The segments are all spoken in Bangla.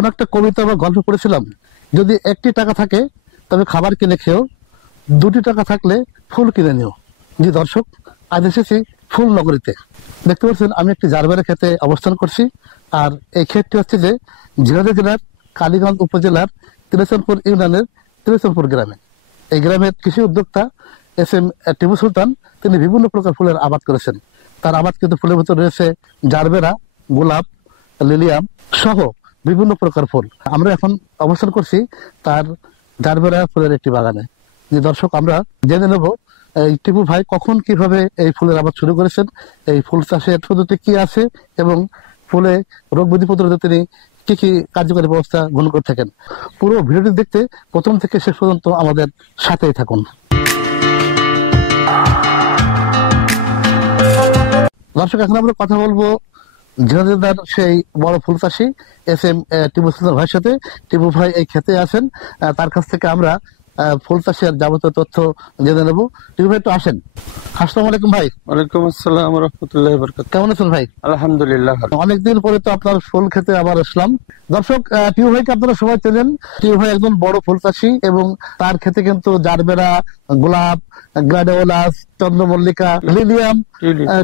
কোন একটা কবিতা বা গল্প পড়েছিলাম, যদি একটি টাকা থাকে তবে খাবার কিনে খেও, 2টি টাকা থাকলে ফুল কিনে নিও। জি দর্শক, আজ এসেছি ফুল নগরীতে। দেখতে পাচ্ছেন আমি একটি জারবেরা ক্ষেতে অবস্থান করছি। আর এই ক্ষেতটি হচ্ছে যে ঝিনাইদহ জেলার কালীগঞ্জ উপজেলার ত্রিশনপুর ইউনিয়নের ত্রিশনপুর গ্রামে। এই গ্রামের কৃষি উদ্যোক্তা এস.এম. টিপু সুলতান, তিনি বিভিন্ন প্রকার ফুলের আবাদ করেছেন। তার আবাদ কিন্তু ফুলের ভিতরে রয়েছে জারবেরা, গোলাপ, লিলিয়াম সহ বিভিন্ন প্রকার ফুল। আমরা এখন অবস্থান করছি তার জারবেরা ফুলের একটি বাগানে। যে দর্শক, আমরা জেনে নেব এই টিপু ভাই কখন কিভাবে এই ফুলের আবাদ শুরু করেছেন, এই ফুল চাষের পদ্ধতি কি আছে এবং ফুলে রোগ ব্যাধি প্রতিরোধে তিনি কি কি কার্যকরী ব্যবস্থা গ্রহণ করে থাকেন। পুরো ভিডিওটি দেখতে প্রথম থেকে শেষ পর্যন্ত আমাদের সাথেই থাকুন। দর্শক, এখন আমরা কথা বলবো ঝিনাইদহের সেই বড় ফুল চাষী এস.এম. টিপু সুলতান ভাইয়ের সাথে। টিপু ভাই এই খেতে আছেন, তার কাছ থেকে আমরা ফুল চাষের যাবতীয় তথ্য জেনে নেব। টিপু ভাই একটু আসেন। আসসালামু আলাইকুম ভাই। ওয়ালাইকুম আসসালাম ওয়া রাহমাতুল্লাহি ওয়া বারাকাতুহু। কেমন আছেন ভাই? আলহামদুলিল্লাহ। অনেকদিন পরে তো আপনার ফুল খেতে আবার আসলাম। দর্শক, টিপু ভাইকে আপনারা সবাই চেনেন। টিপু ভাই একজন বড় ফুল চাষী এবং তার খেতে কিন্তু জারবেরা, গোলাপ, গ্লাডিওলাস, চন্দ্রমল্লিকা, লিলিয়াম,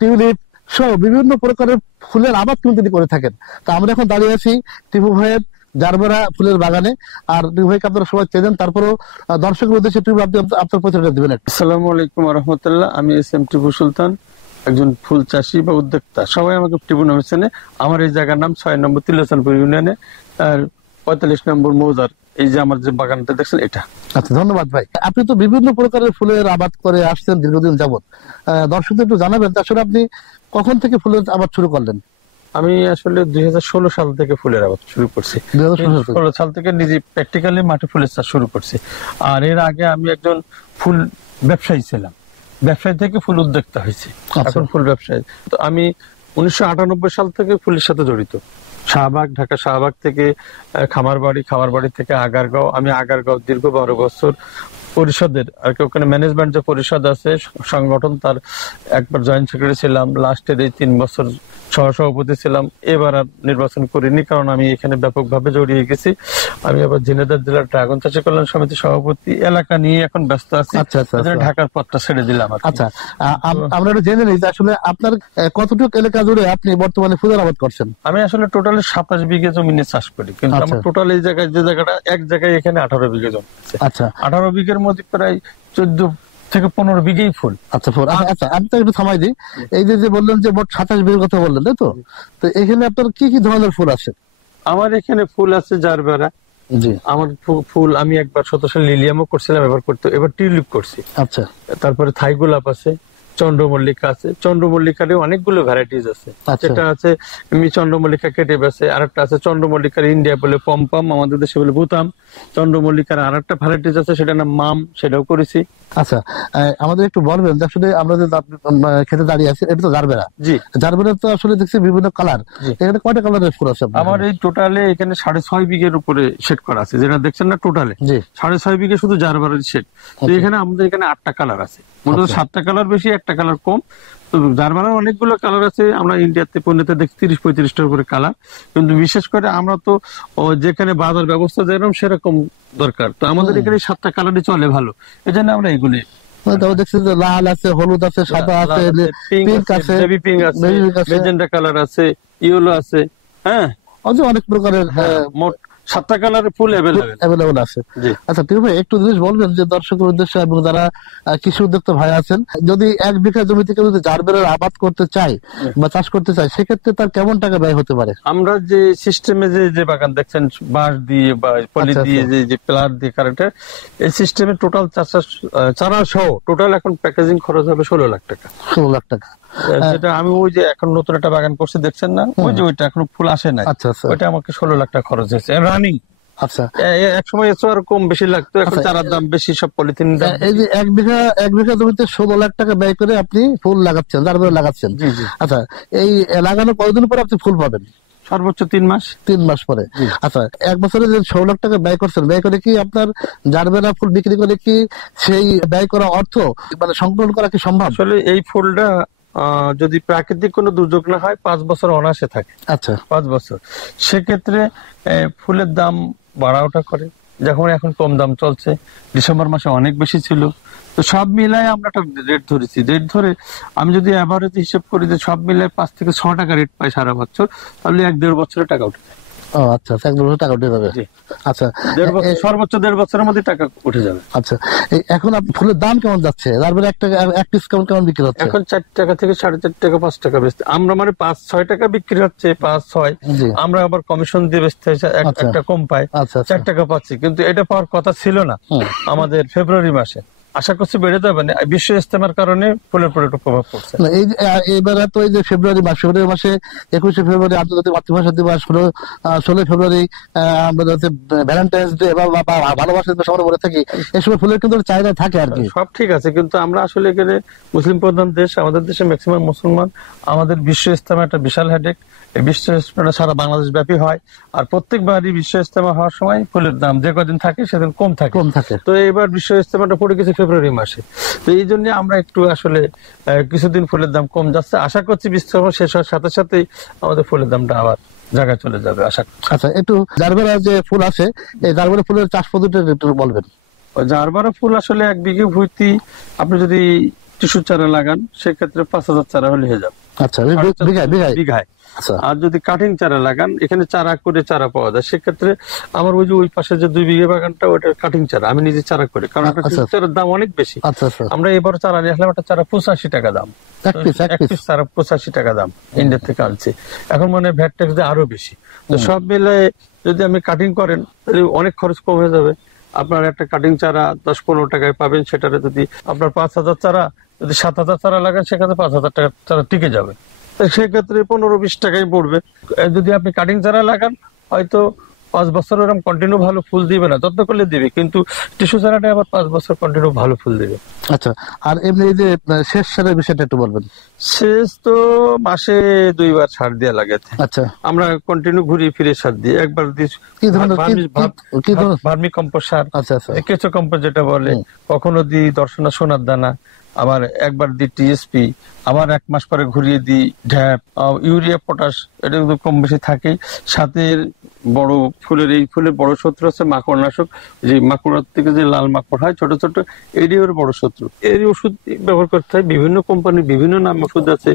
টিউলিপ সহ বিভিন্ন প্রকারের ফুলের আবাদ কিন্তু তিনি করে থাকেন। তা আমরা এখন দাঁড়িয়ে আছি টিপু ভাইয়ের জারবেরা ফুলের বাগানে। আর টিপু ভাইকে আপনারা সবাই চেনেন, তারপরেও দর্শকের উদ্দেশ্যে টিপু আপনি আপনার পরিচয়টা দিবেন। আসসালামু আলাইকুম ওয়া রাহমাতুল্লাহ। আমি এস.এম. টিপু সুলতান, একজন ফুল চাষী বা উদ্যোক্তা। সবাই আমাকে টিপু নামে চেনে। আমার এই জায়গার নাম 6 নম্বর তিলোচনপুর ইউনিয়নে 45 নম্বর মৌজার এই যে আমার যে বাগানটা দেখছেন এটা। আচ্ছা, ধন্যবাদ ভাই। আপনি তো বিভিন্ন প্রকারের ফুলের আবাদ করে আসছেন দীর্ঘদিন যাবত। দর্শকদের একটু জানাবেন আসলে আপনি কখন থেকে ফুলের আবাদ শুরু করলেন? আমি আসলে 2016 সাল থেকে ফুলের আবাদ শুরু করছি। 2016 সাল থেকে নিজে প্র্যাকটিক্যালি মাঠে ফুলের চাষ শুরু করছি। আর এর আগে আমি একজন ফুল ব্যবসায়ী ছিলাম, ব্যবসায়ী থেকে ফুল উদ্যোক্তা হয়েছি, এখন ফুল ব্যবসায়ী। তো আমি 1998 সাল থেকে ফুলের সাথে জড়িত। শাহবাগ, ঢাকা শাহবাগ থেকে খামারবাড়ি থেকে আগারগাঁও। আমি আগারগাঁও দীর্ঘ 12 বছর পরিষদের আর কি ওখানে ম্যানেজমেন্ট যে পরিষদ আছে সংগঠন, তার একবার জয়েন্ট সেক্রেটারি ছিলাম। লাস্টের এই 3 বছর সহসভাপতি ছিলাম। এবার আর নির্বাচন করিনি, কারণ আমি এখানে ব্যাপকভাবে জড়িয়ে গেছি। আমি আবার ঝিনাইদহ জেলার ড্রাগন চাষী কল্যাণ সমিতির সভাপতি। এলাকা নিয়ে এখন ব্যস্ত আছি। ঢাকার পথটা ছেড়ে দিলাম। আচ্ছা, আমরা একটু জেনে নিই যে আসলে আপনার কতটুকু এলাকা জুড়ে আপনি বর্তমানে ফুলের আবাদ করছেন? আমি আসলে টোটালি 27 বিঘা জমি নিয়ে চাষ করি, কিন্তু আমার টোটাল এই জায়গায় যে জায়গাটা এক জায়গায় এখানে 18 বিঘা জমি আছে। আচ্ছা, 18 বিঘার মধ্যে প্রায় 14 থেকে 15 বিঘাই ফুল। আচ্ছা ফুল। আচ্ছা, আমি তো একটু থামাই দিই। এই যে বললেন যে মোট 27 বিঘার কথা বললেন, তাই তো? তো এখানে আপনার কি কি ধরনের ফুল আছে? আমার এখানে ফুল আছে জারবেরা। জি, আমার ফুল আমি একবার 17 সালে লিলিয়ামও করছিলাম, এবার টিউলিপ করছি। আচ্ছা, তারপরে থাই গোলাপ আছে, চন্দ্রমল্লিকা আছে। চন্দ্রমল্লিকারও অনেকগুলো ভ্যারাইটিস আছে। যেটা আছে চন্দ্রমল্লিকা কেটেপ আছে, আরেকটা আছে চন্দ্রমল্লিকার ইন্ডিয়া বলে পম্পাম, আমাদের দেশে বলে বুতাম। চন্দ্রমল্লিকার আরেকটা ভ্যারাইটিস আছে, সেটা নাম মাম, সেটাও করেছি। আচ্ছা, আমাদের একটু বলবেন যে আসলে আমরা যে খেতে দাঁড়িয়ে আছি এটা তো জারবেরা। জি, জারবেরা তো আসলে দেখছি বিভিন্ন কালার। এখানে কয়টা কালারের ফুল আছে? আমার এই টোটালে এখানে 6.5 বিঘের উপরে শেড করা আছে, যেটা দেখছেন না টোটালে 6.5 বিঘে শুধু জারবেরার শেড। তো এখানে আমাদের এখানে 8টা কালার আছে, মূলত 7টা কালার বেশি, একটা কালার কম। তো জারবেরার অনেকগুলো কালার আছে। আমরা ইন্ডিয়াতে পণ্যতে দেখি 30-35টার উপরে কালার, কিন্তু বিশেষ করে আমরা তো যেখানে বাজার ব্যবস্থা যেরকম সেরকম দরকার, তো আমাদের এখানে 7টা কালারই চলে ভালো, এই জন্য আমরা এইগুলি লাল আছে, হলুদ আছে, সাদা আছে, পিঙ্ক আছে, বেবি পিঙ্ক আছে, মেজেন্টা কালার আছে, ইয়েলো আছে। হ্যাঁ, অনেক প্রকারের মোট 7টা কালারের ফুল অ্যাভেলেবল আছে। আচ্ছা, ঠিক ভাই, একটু জিনিস বলবেন যে দর্শকের উদ্দেশ্যে এবং যারা কৃষি উদ্যোক্তা ভাই আছেন, যদি 1 বিঘা জমি থেকে যদি জারবেরার আবাদ করতে চায় বা চাষ করতে চায়, সেক্ষেত্রে তার কেমন টাকা ব্যয় হতে পারে? আমরা যে সিস্টেমে যে বাগান দেখছেন, বাঁশ দিয়ে বা পলি দিয়ে যে প্লার দিয়ে কারেন্টের, এই সিস্টেমে টোটাল চারা সহ টোটাল এখন প্যাকেজিং খরচ হবে 16 লাখ টাকা। 16 লাখ টাকা। যেটা আমি ওই যে এখন নতুন একটা বাগান করছি দেখছেন না, ওই যে ওইটা এখনো ফুল আসে না, ওইটা আমাকে 16 লাখ টাকা খরচ হয়েছে রানিং। আচ্ছা, এক সময় এসে আর কম বেশি লাগতো, এখন চারার দাম বেশি, সব পলিথিন দাম। এই যে 1 বিঘা জমিতে 16 লাখ টাকা ব্যয় করে আপনি ফুল লাগাচ্ছেন, জারবেরা লাগাচ্ছেন। আচ্ছা, এই লাগানো কতদিন পরে আপনি ফুল পাবেন? সর্বোচ্চ 3 মাস। 3 মাস পরে। আচ্ছা, 1 বছরে যে 16 লাখ টাকা ব্যয় করছেন, ব্যয় করে কি আপনার জারবেরা ফুল বিক্রি করে কি সেই ব্যয় করা অর্থ মানে সংকলন করা কি সম্ভব? আসলে এই ফুলটা যদি প্রাকৃতিক কোনো দুর্যোগ না হয় 5 বছর অনায়াসে থাকে। আচ্ছা, 5 বছর। সেক্ষেত্রে ফুলের দাম বাড়া ওঠা করে। যখন এখন কম দাম চলছে, ডিসেম্বর মাসে অনেক বেশি ছিল, তো সব মিলায় আমরা একটা রেট ধরেছি। রেট ধরে আমি যদি অ্যাভারেজ হিসেব করি যে সব মিলায় 5 থেকে 6 টাকা রেট পাই সারা বছর, তাহলে 1-1.5 বছরের টাকা উঠে যায়। ও আচ্ছা, 1 বছর টাকা উঠে যাবে। আচ্ছা, 1.5 বছর, সর্বোচ্চ 1.5 বছরের মধ্যে টাকা উঠে যাবে। আচ্ছা, এখন ফুলের দাম কেমন যাচ্ছে? তারপরে এক পিস কেমন বিক্রি হচ্ছে? এখন 4 টাকা থেকে 4.5 টাকা, 5 টাকা বেচতে আমরা, মানে 5-6 টাকা বিক্রি হচ্ছে, 5-6। আমরা আবার কমিশন দিয়ে বেচতে একটা কম পাই, 4 টাকা পাচ্ছি, কিন্তু এটা পাওয়ার কথা ছিল না আমাদের ফেব্রুয়ারি মাসে। আশা করছি বেড়ে যাবে না, বিশ্ব ইজতেমার কারণে ফুলের উপর একটু প্রভাব পড়ছে। এইবারে তো এই যে ফেব্রুয়ারি মাসে 21শে ফেব্রুয়ারি আন্তর্জাতিক মাতৃভাষা দিবস, 16 ফেব্রুয়ারি আমাদের ভ্যালেন্টাইন্স ডে বা ভালোবাসা দিবস আমরা বলে থাকি, এই সময় ফুলের কিন্তু চাহিদা থাকে আর কি। সব ঠিক আছে, কিন্তু আমরা আসলে এখানে মুসলিম প্রধান দেশ, আমাদের দেশে ম্যাক্সিমাম মুসলমান, আমাদের বিশ্ব ইজতেমা একটা বিশাল হেডেক। এই বিশ্ব ইজতেমা সারা বাংলাদেশ ব্যাপী হয়, আর প্রত্যেকবারই বিশ্ব ইজতেমা হওয়ার সময় ফুলের দাম যে কদিন থাকে সেদিন কম থাকে। তো এবার বিশ্ব ইজতেমাটা পড়ে গেছে ফেব্রুয়ারি মাসে, তো এই জন্য আমরা একটু আসলে কিছুদিন ফুলের দাম কম যাচ্ছে। আশা করছি বিশ্ব ইজতেমা শেষ হওয়ার সাথে সাথেই আমাদের ফুলের দামটা আবার জায়গায় চলে যাবে আশা করছি। আচ্ছা, একটু জারবেরা যে ফুল আছে, এই জারবেরা ফুলের চাষ পদ্ধতিটা একটু বলবেন। জারবেরা ফুল আসলে 1 বিঘে ভুঁইতে আপনি যদি টিস্যু চারা লাগান, সেক্ষেত্রে 5000 চারা হলে হয়ে যাবে। আচ্ছা, বিঘায়। আর যদি কাটিং চারা লাগান, এখানে চারা করে চারা পাওয়া যায়, সেক্ষেত্রে আমার ওই পাশে যে 2 বিঘে বাগানটা, ওটা কাটিং চারা আমি নিজে চারা করি, কারণ চারার দাম অনেক বেশি। আমরা এবার চারা নিয়ে আসলাম, একটা চারা 85 টাকা দাম, এক পিস চারা 85 টাকা দাম, ইন্ডিয়া থেকে আনছি। এখন মানে ভ্যাট ট্যাক্স দিয়ে আরো বেশি। তো সব মিলে যদি আমি কাটিং করেন, তাহলে অনেক খরচ কম হয়ে যাবে। আপনার একটা কাটিং চারা 10-15 টাকায় পাবেন, সেটারে যদি আপনার 5000 চারা, যদি 7000 চারা লাগান, সেখানে 5000 টাকা চারা টিকে যাবে। সেক্ষেত্রে 15-20 টাকাই পড়বে। যদি আপনি কাটিং চারা লাগান, হয়তো 5 বছর এরকম কন্টিনিউ ভালো ফুল দিবে না, যত্ন করলে দিবে, কিন্তু টিস্যু চারাটা আবার 5 বছর কন্টিনিউ ভালো ফুল দিবে। আচ্ছা, আর এমনি এই যে শেষ সারের বিষয়টা একটু বলবেন। শেষ তো মাসে 2 বার সার দেওয়া লাগে। আচ্ছা, আমরা কন্টিনিউ ঘুরে ফিরে সার দিই। একবার দিই ভার্মি কম্পোস্ট সার, কেঁচো কম্পোস্ট যেটা বলে, কখনো দিই দর্শনা সোনার দানা, আবার একবার দিই টিএসপি, আবার 1 মাস পরে ঘুরিয়ে দিই ঢ্যাপ, ইউরিয়া, পটাশ, এটা কিন্তু কম বেশি থাকেই। সাথে বড় এই ফুলের বড় শত্রু আছে মাকড়নাশক, যে মাকড়ার থেকে যে লাল মাকড় হয় ছোট ছোট, এরই ওর বড় শত্রু। এরই ওষুধ ব্যবহার করতে হয়। বিভিন্ন কোম্পানির বিভিন্ন নাম ওষুধ আছে,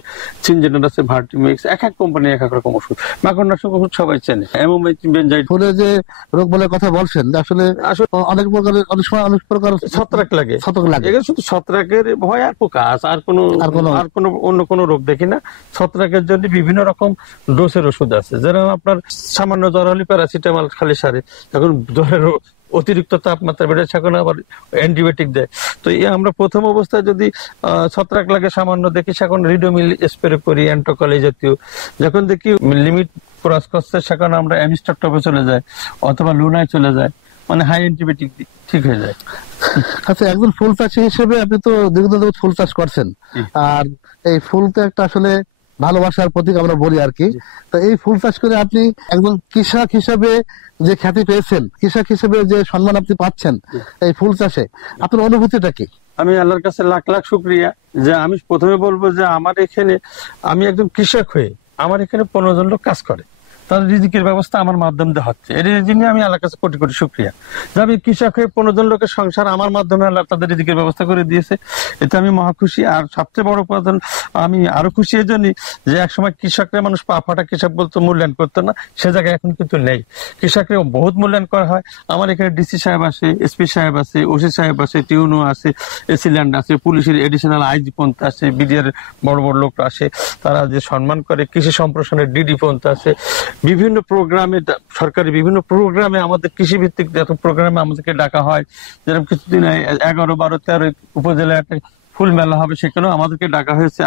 সিনজেন্টার আছে, ভার্টিমিক্স, এক কোম্পানি এক রকম ওষুধ। মাকড়নাশক ওষুধ সবাই চেনে, অ্যামোমেথিন, বেনজাইড। ফুলে যে রোগ বলে কথা বলছেন, আসলে অনেক প্রকার ছত্রাক লাগে। এগুলো শুধু ছত্রাকের ভয়, আর পোকা, আর কোনো অন্য কোনো রোগ দেখি না। ছত্রাকের জন্য বিভিন্ন রকম ডোসের ওষুধ আছে, যেরকম আপনার সামান্য জ্বর হলে প্যারাসিটামল খালি সারে, এখন জ্বরের অতিরিক্ত তাপমাত্রা বেড়ে এখন আবার অ্যান্টিবায়োটিক দেয়। তো আমরা প্রথম অবস্থায় যদি ছত্রাক লাগে সামান্য দেখি, সেখন রিডোমিল স্প্রে করি, অ্যান্টোকল জাতীয়। যখন দেখি লিমিট ক্রস করছে, সেখানে আমরা অ্যামিস্ট্রাকটপে চলে যায় অথবা লুনায় চলে যায়, মানে হাই অ্যান্টিবায়োটিক ঠিক হয়ে যায়। আচ্ছা, একজন ফুল চাষী হিসেবে আপনি তো দীর্ঘদিন ধরে ফুল চাষ করছেন, আর এই ফুল তো একটা আসলে ভালোবাসার প্রতীক আমরা বলি আর কি। তো এই ফুল চাষ করে আপনি একজন কৃষক হিসেবে যে খ্যাতি পেয়েছেন, কৃষক হিসেবে যে সম্মান আপনি পাচ্ছেন এই ফুল চাষে, আপনার অনুভূতিটা কি? আমি আল্লাহর কাছে লাখ লাখ শুকরিয়া, যে আমি প্রথমে বলবো যে আমার এখানে, আমি একজন কৃষক হয়ে আমার এখানে 15 জন লোক কাজ করে, তাদের রিজিকের ব্যবস্থা আমার মাধ্যমে দেওয়া হচ্ছে। এর জন্য আমি আল্লাহর কাছে কোটি কোটি শুকরিয়া যে আমি কৃষক হয়ে 15 জন লোকের সংসার আমার মাধ্যমে আল্লাহ তাদের রিজিকের ব্যবস্থা করে দিয়েছে। এতে আমি মহা খুশি। আর সবচেয়ে বড় উপাদান, আমি আরো খুশি এই জন্যই যে একসময় কৃষকরা মানুষ পা ফাটা কৃষক বলতো, মূল্যায়ন করতো না, সে জায়গায় এখন কিন্তু নেই। কৃষকরা বহুত মূল্যায়ন করা হয়। আমার এখানে ডিসি সাহেব আছে, এসপি সাহেব আছে, ওসি সাহেব আছে, টিউনো আছে, এসিল্যান্ড আছে, পুলিশের এডিশনাল আইজি পন্থ আছে, বিডিআর বড় বড় লোক আসে, তারা যে সম্মান করে। কৃষি সম্প্রসারণের ডিডি পন্থ আছে, বিভিন্ন প্রোগ্রামে, সরকারি বিভিন্ন প্রোগ্রামে, আমাদের কৃষি ভিত্তিক যত প্রোগ্রামে আমাদেরকে ডাকা হয়। যেরকম কিছুদিন 11, 12, 13 উপজেলায় একটা ফুল মেলা হবে, সেখানেও আমাদেরকে ডাকা হয়েছে।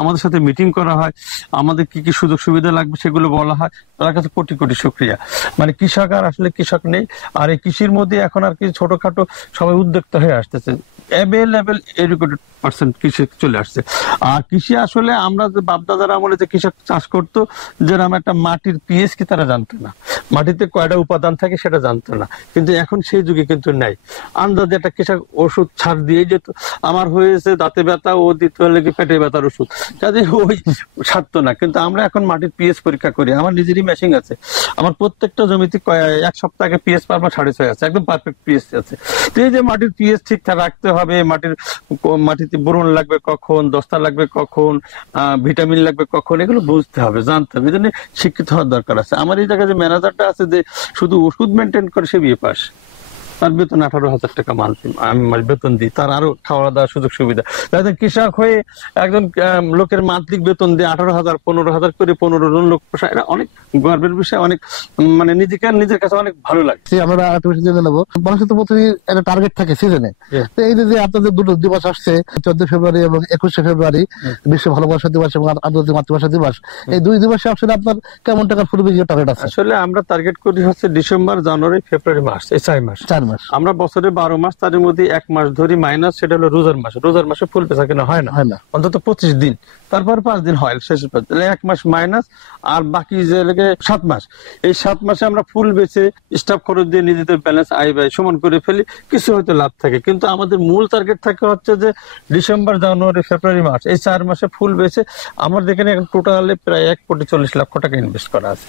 আমাদের সাথে মিটিং করা হয়, আমাদের কি কি সুযোগ সুবিধা লাগবে সেগুলো বলা হয়। তার কাছে কোটি কোটি শুকরিয়া। মানে কৃষক আর আসলে কৃষক নেই। আর এই কৃষির মধ্যে এখন আর কি ছোটখাটো সবাই উদ্যোক্তা হয়ে আসতেছে, অ্যাভেলেবেল এডুকেটেড পার্সন কৃষি চলে আসছে। আর কৃষি আসলে আমরা যে বাপদাদারা আমলে যে কৃষক চাষ করতো, যেরকম একটা মাটির পিএইচ কি তারা জানতো না। মাটিতে কয়টা উপাদান থাকে সেটা জানতো না, কিন্তু এখন সেই যুগে কিন্তু নাই। আন্দাজে একটা কৃষক ওষুধ ছাড় দিয়ে যেত, আমার হয়েছে দাঁতে ব্যথা, ও দিতে হলে কি পেটে ব্যথার ওষুধ, কাজে ওই ছাড়তো না। কিন্তু আমরা এখন মাটির পিএইচ পরীক্ষা করি, আমার নিজেরই মেশিন আছে, আমার প্রত্যেকটা জমিতে এক সপ্তাহ আগে পিএইচ পারবা 6.5 আছে, একদম পারফেক্ট পিএইচ আছে। তো এই যে মাটির পিএইচ ঠিকঠাক রাখতে হবে, মাটিতে বোরন লাগবে কখন, দস্তা লাগবে কখন, ভিটামিন লাগবে কখন, এগুলো বুঝতে হবে, জানতে হবে, এই জন্য শিক্ষিত হওয়ার দরকার আছে। আমার এই জায়গায় যে ম্যানেজারটা আছে যে শুধু ওষুধ মেনটেন করে, সে বিএ পাস, তার বেতন 18,000 টাকা মান্থলি আমি বেতন দিই, তার আরো খাওয়া দাওয়া সুযোগ সুবিধা। তাহলে কৃষক হয়ে একজন লোকের মান্থলিক বেতন দিয়ে 18,000 15,000 করে 15 জন লোক পোষা, এটা অনেক গর্বের বিষয়, অনেক মানে নিজের কাছে অনেক ভালো লাগে। আমরা আরেকটা বিষয় জেনে নেবো, মানুষের তো প্রতিদিন একটা টার্গেট থাকে সিজনে। তো এই যে আপনাদের দুটো দিবস আসছে, 14 ফেব্রুয়ারি এবং 21 ফেব্রুয়ারি, বিশ্ব ভালোবাসা দিবস এবং আন্তর্জাতিক মাতৃভাষা দিবস, এই দুই দিবসে আসলে আপনার কেমন টাকার ফুল বিক্রির টার্গেট আছে? আসলে আমরা টার্গেট করি হচ্ছে ডিসেম্বর, জানুয়ারি, ফেব্রুয়ারি, মার্চ, এই 4 মাস। আমরা বছরে 12 মাস, তার মধ্যে 1 মাস ধরি মাইনাস, সেটা হলো রোজার মাস। রোজার মাসে ফুল বেচা কেনা হয় না, অন্তত 25 দিন, তারপর 5 দিন হয় শেষের 1 মাস মাইনাস, আর বাকি যে 7 মাস, এই 7 মাসে আমরা ফুল বেচে স্টাফ খরচ দিয়ে নিজেদের ব্যালেন্স আয় ব্যয় সমান করে ফেলি, কিছু হয়তো লাভ থাকে। কিন্তু আমাদের মূল টার্গেট থাকে হচ্ছে যে ডিসেম্বর, জানুয়ারি, ফেব্রুয়ারি, মার্চ, এই 4 মাসে ফুল বেচে আমাদের এখানে টোটালে প্রায় 1,40,00,000 টাকা ইনভেস্ট করা আছে।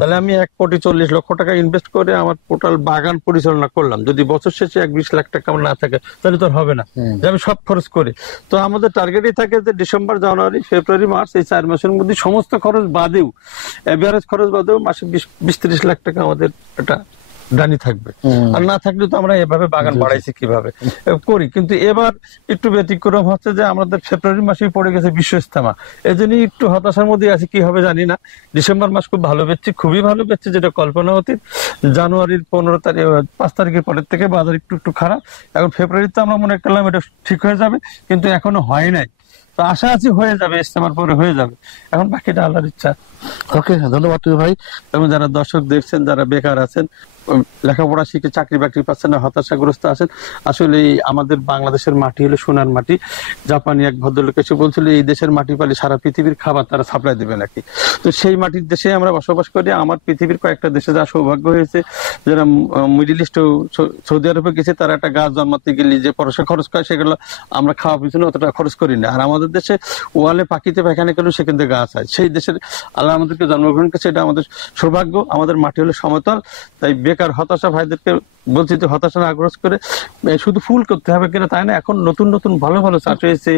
তাহলে আমি 1,40,00,000 টাকা ইনভেস্ট করে আমার টোটাল বাগান পরিচালনা করলাম। যদি বছর শেষে 20 লাখ টাকা আমার না থাকে তাহলে তো হবে না যে আমি সব খরচ করি। তো আমাদের টার্গেটই থাকে যে ডিসেম্বর, জানুয়ারি, ফেব্রুয়ারি, মার্চ, এই 4 মাসের মধ্যে সমস্ত খরচ বাদেও, এভারেজ খরচ বাদেও মাসে 20-30 লাখ টাকা আমাদের এটা ডানি থাকবে। আর না থাকলে তো আমরা এভাবে বাগান বাড়াইছি কিভাবে করি। কিন্তু এবার একটু ব্যতিক্রম হচ্ছে যে আমাদের ফেব্রুয়ারি মাসেই পড়ে গেছে বিশ্ব ইজতেমা, এই জন্য একটু হতাশার মধ্যে আছি, কি হবে জানি না। ডিসেম্বর মাস খুব ভালো বেচছি, খুবই ভালো বেচছি, যেটা কল্পনা অতীত। জানুয়ারির 5 তারিখের পরের থেকে বাজার একটু খারাপ। এখন ফেব্রুয়ারিতে আমরা মনে করলাম এটা ঠিক হয়ে যাবে, কিন্তু এখনো হয় নাই। তো আশা আছি হয়ে যাবে, ইজতেমার পরে হয়ে যাবে, এখন বাকিটা আল্লাহর ইচ্ছা। ওকে, ধন্যবাদ ভাই। এবং যারা দর্শক দেখছেন, যারা বেকার আছেন, লেখাপড়া শিখে চাকরি বাকরি পাচ্ছেন না, হতাশাগ্রস্ত আছেন, আসলে আমাদের বাংলাদেশের মাটি হলো সোনার মাটি। জাপানি এক ভদ্রলোক এসে বলছিল এই দেশের মাটি পালে সারা পৃথিবীর খাবার তারা সাপ্লাই দেবে নাকি। তো সেই মাটির দেশে আমরা বসবাস করি। আমার পৃথিবীর কয়েকটা দেশে যা সৌভাগ্য হয়েছে, যারা মিডিল ইস্ট, সৌদি আরবে গেছে, তারা একটা গাছ জন্মাতে গেলে যে পয়সা খরচ করে, সেগুলো আমরা খাওয়া পিছনে অতটা খরচ করি না। আর আমাদের দেশে ওয়ালে পাখিতে পায়খানা গেলেও সেখান থেকে গাছ হয়। সেই দেশের আল্লাহ আমাদেরকে জন্মগ্রহণ করেছে, এটা আমাদের সৌভাগ্য। আমাদের মাটি হলো সমতল। তাই বেকার হতাশা ভাইদেরকে বলছি যে হতাশা আগ্রহ করে শুধু ফুল করতে হবে কিনা তাই না, এখন নতুন নতুন ভালো ভালো চাষ হয়েছে,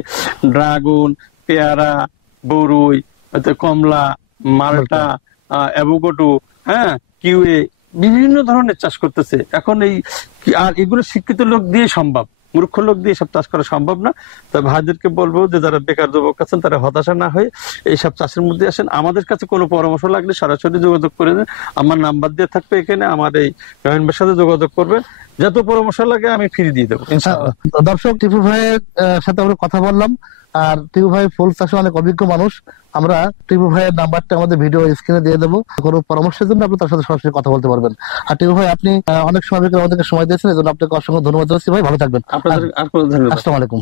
ড্রাগন, পেয়ারা, বরুই, কমলা, মালটা, অ্যাভোকাডো, হ্যাঁ, কিউএ, বিভিন্ন ধরনের চাষ করতেছে এখন। আর এগুলো শিক্ষিত লোক দিয়ে সম্ভব, মূর্খ লোক দিয়ে সব চাষ করা সম্ভব না। তবে ভাইদেরকে বলবো যে যারা বেকার যুবক আছেন তারা হতাশা না হয়ে এইসব চাষের মধ্যে আসেন। আমাদের কাছে কোনো পরামর্শ লাগলে সরাসরি যোগাযোগ করে দেন, আমার নাম্বার দিয়ে থাকবে এখানে, আমার এই রহিমের সাথে যোগাযোগ করবেন, যত পরামর্শ লাগে আমি ফ্রি দিয়ে দেবো ইনশাআল্লাহ। দর্শক, টিপু ভাইয়ের সাথে আমরা কথা বললাম, আর টিপু ভাই ফুল চাষে অনেক অভিজ্ঞ মানুষ। আমরা টিপু ভাইয়ের নাম্বারটা আমাদের ভিডিও স্ক্রিনে দিয়ে দেবো, কোনো পরামর্শের জন্য আপনি তার সাথে সরাসরি কথা বলতে পারবেন। আর টিপু ভাই, আপনি অনেক সময় আমাদেরকে সময় দিয়েছেন, এই জন্য আপনাকে অসংখ্য ধন্যবাদ জানাচ্ছি ভাই। ভালো থাকবেন। আপনাদের আর কোনো ধন্যবাদ। আসসালামু আলাইকুম।